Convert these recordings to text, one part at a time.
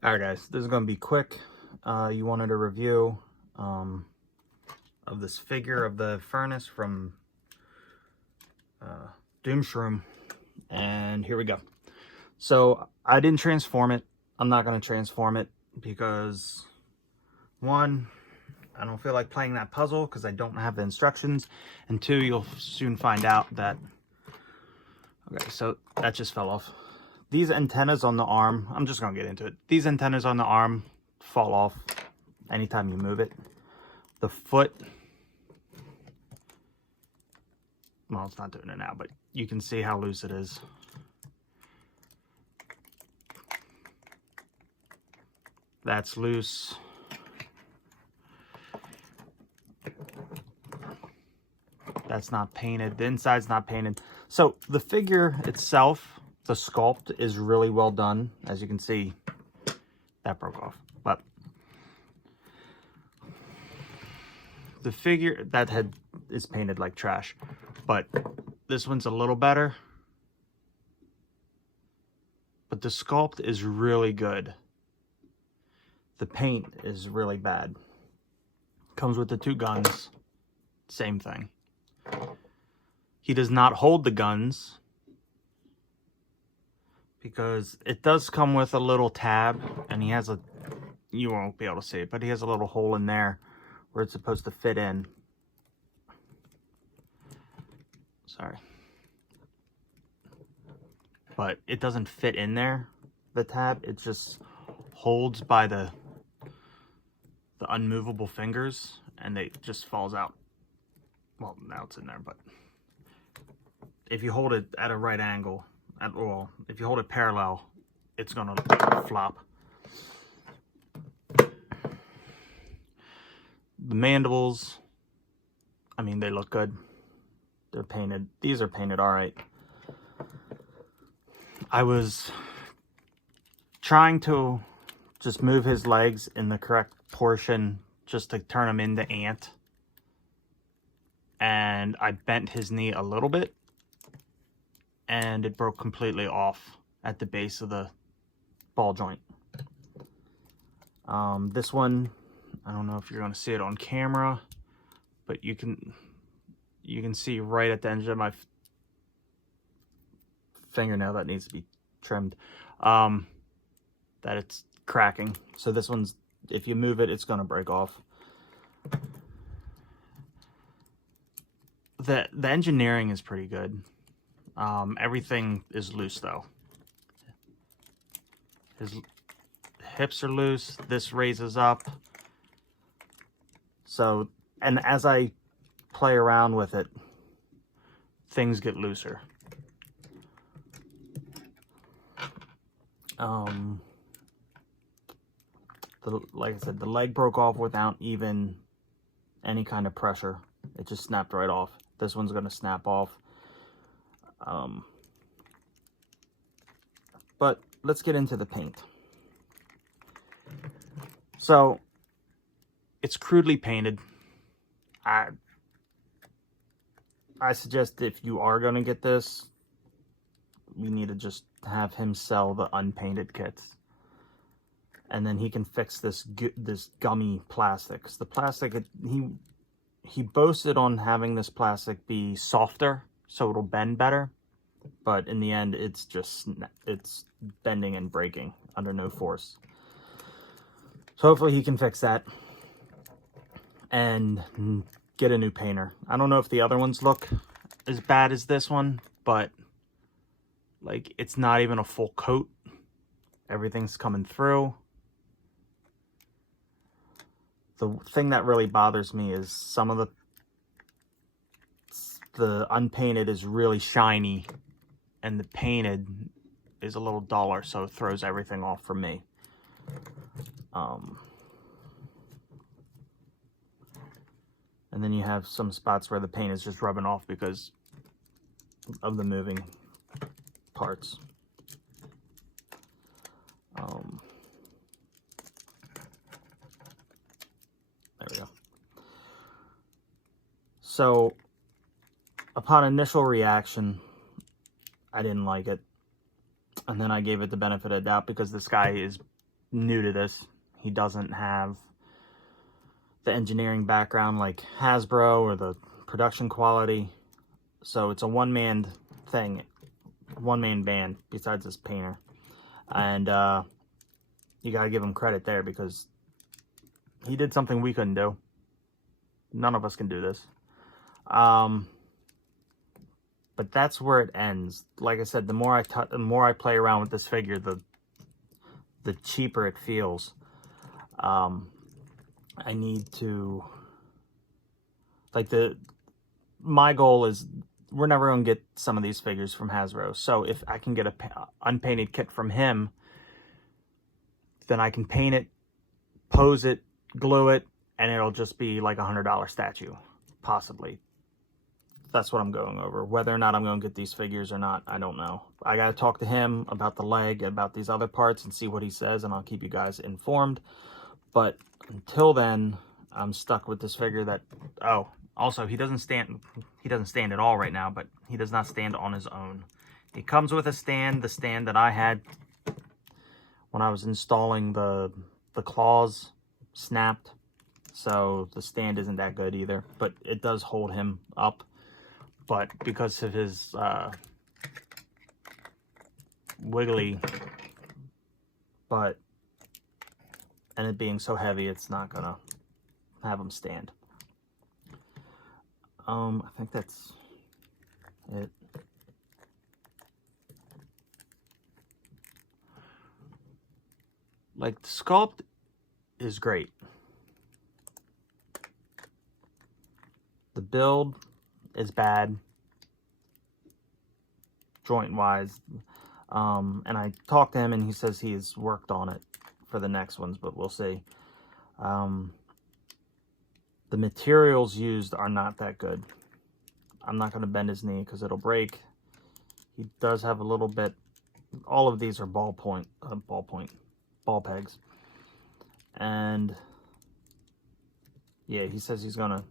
Alright guys, this is going to be quick. You wanted a review of this figure of the Infernus from Doomshroom, and here we go. So I didn't transform it. I'm not going to transform it because, one, I don't feel like playing that puzzle because I don't have the instructions, and two, you'll soon find out that, okay, so that just fell off. These antennas on the arm, I'm just going to get into it. These antennas on the arm fall off anytime you move it. The foot, well, it's not doing it now, but you can see how loose it is. That's loose. That's not painted. The inside's not painted. So the figure itself, the sculpt, is really well done. As you can see, that broke off. But the figure, that head is painted like trash. But this one's a little better. But the sculpt is really good. The paint is really bad. Comes with the two guns. Same thing. He does not hold the guns because it does come with a little tab, and he has a, you won't be able to see it, but he has a little hole in there where it's supposed to fit in. Sorry. But it doesn't fit in there, the tab. It just holds by the unmovable fingers, and it just falls out. Well, now it's in there, but if you hold it at a right angle, well, if you hold it parallel, it's gonna flop. The mandibles, I mean, they look good. They're painted. These are painted all right. I was trying to just move his legs in the correct portion just to turn him into ant. And I bent his knee a little bit, and it broke completely off at the base of the ball joint. This one, I don't know if you're going to see it on camera, but you can see right at the edge of my fingernail that needs to be trimmed, that it's cracking. So this one's, if you move it, it's going to break off. The engineering is pretty good. Everything is loose though. His hips are loose. This raises up. So, and as I play around with it, things get looser. Like I said, the leg broke off without even any kind of pressure. It just snapped right off. This one's going to snap off. But let's get into the paint. So, it's crudely painted. I suggest if you are going to get this, you need to just have him sell the unpainted kits. And then he can fix this gummy plastic. 'Cause the plastic, he boasted on having this plastic be softer so it'll bend better, but in the end it's bending and breaking under no force. So hopefully he can fix that and get a new painter. I don't know if the other ones look as bad as this one, but like, it's not even a full coat. Everything's coming through. The thing that really bothers me is some of the unpainted is really shiny, and the painted is a little duller, so it throws everything off for me. And then you have some spots where the paint is just rubbing off because of the moving parts. There we go. So, upon initial reaction, I didn't like it. And then I gave it the benefit of the doubt because this guy is new to this. He doesn't have the engineering background like Hasbro or the production quality. So it's a one-man thing, one-man band besides this painter. And you got to give him credit there because he did something we couldn't do. None of us can do this. But that's where it ends. Like I said, the more I play around with this figure, the cheaper it feels. I need to, like, my goal is we're never going to get some of these figures from Hasbro. So if I can get a unpainted kit from him, then I can paint it, pose it, glue it, and it'll just be like $100 statue, possibly. That's what I'm going over. Whether or not I'm going to get these figures or not, I don't know. I got to talk to him about the leg, about these other parts, and see what he says, and I'll keep you guys informed. But until then, I'm stuck with this figure that, oh, also, he doesn't stand at all right now, but he does not stand on his own. He comes with a stand, the stand that I had when I was installing the claws snapped. So the stand isn't that good either, but it does hold him up. But because of his wiggly butt and it being so heavy, it's not gonna have him stand. I think that's it. Like, the sculpt is great. The build is bad, joint wise. And I talked to him and he says he's worked on it for the next ones, but we'll see. The materials used are not that good. I'm not going to bend his knee because it'll break. He does have a little bit. All of these are ball pegs. And yeah, he says it's gonna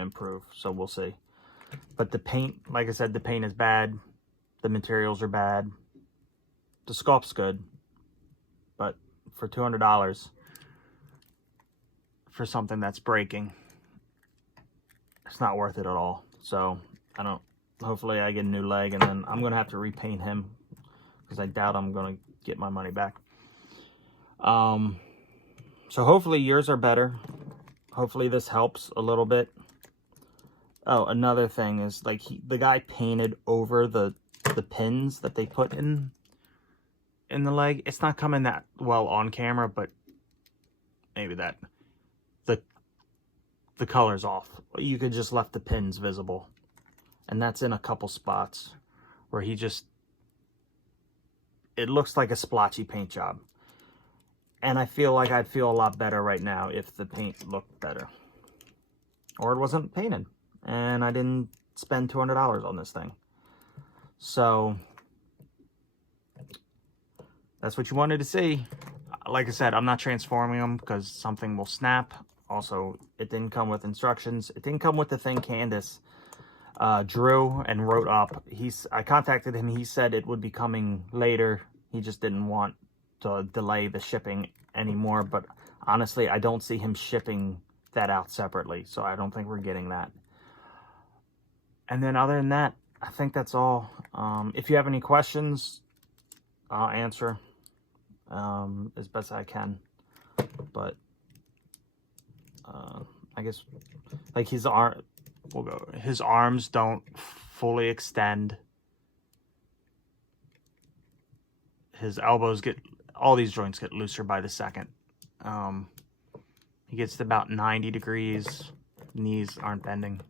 improve, so we'll see. But the paint, like I said, the paint is bad. The materials are bad. The sculpt's good, but for $200 for something that's breaking, it's not worth it at all. So hopefully I get a new leg, and then I'm gonna have to repaint him because I doubt I'm gonna get my money back. So hopefully yours are better. Hopefully this helps a little bit. Oh, another thing is, like, the guy painted over the pins that they put in the leg. It's not coming that well on camera, but maybe that the color's off. You could just left the pins visible, and that's in a couple spots where he just, it looks like a splotchy paint job. And I feel like I'd feel a lot better right now if the paint looked better, or it wasn't painted and I didn't spend $200 on this thing. So that's what you wanted to see. Like I said, I'm not transforming them because something will snap. Also, it didn't come with instructions. It didn't come with the thing Candace drew and wrote up. I contacted him. He said it would be coming later. He just didn't want to delay the shipping anymore. But honestly, I don't see him shipping that out separately. So I don't think we're getting that. And then other than that, I think that's all. If you have any questions, I'll answer as best I can. But I guess, like, his arms don't fully extend. His elbows all these joints get looser by the second. He gets to about 90 degrees. Knees aren't bending.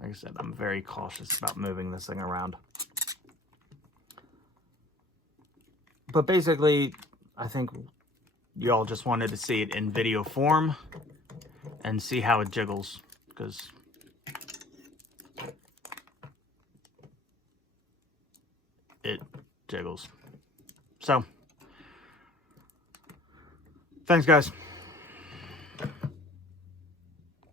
Like I said, I'm very cautious about moving this thing around. But basically, I think you all just wanted to see it in video form and see how it jiggles, because it jiggles. So, thanks guys.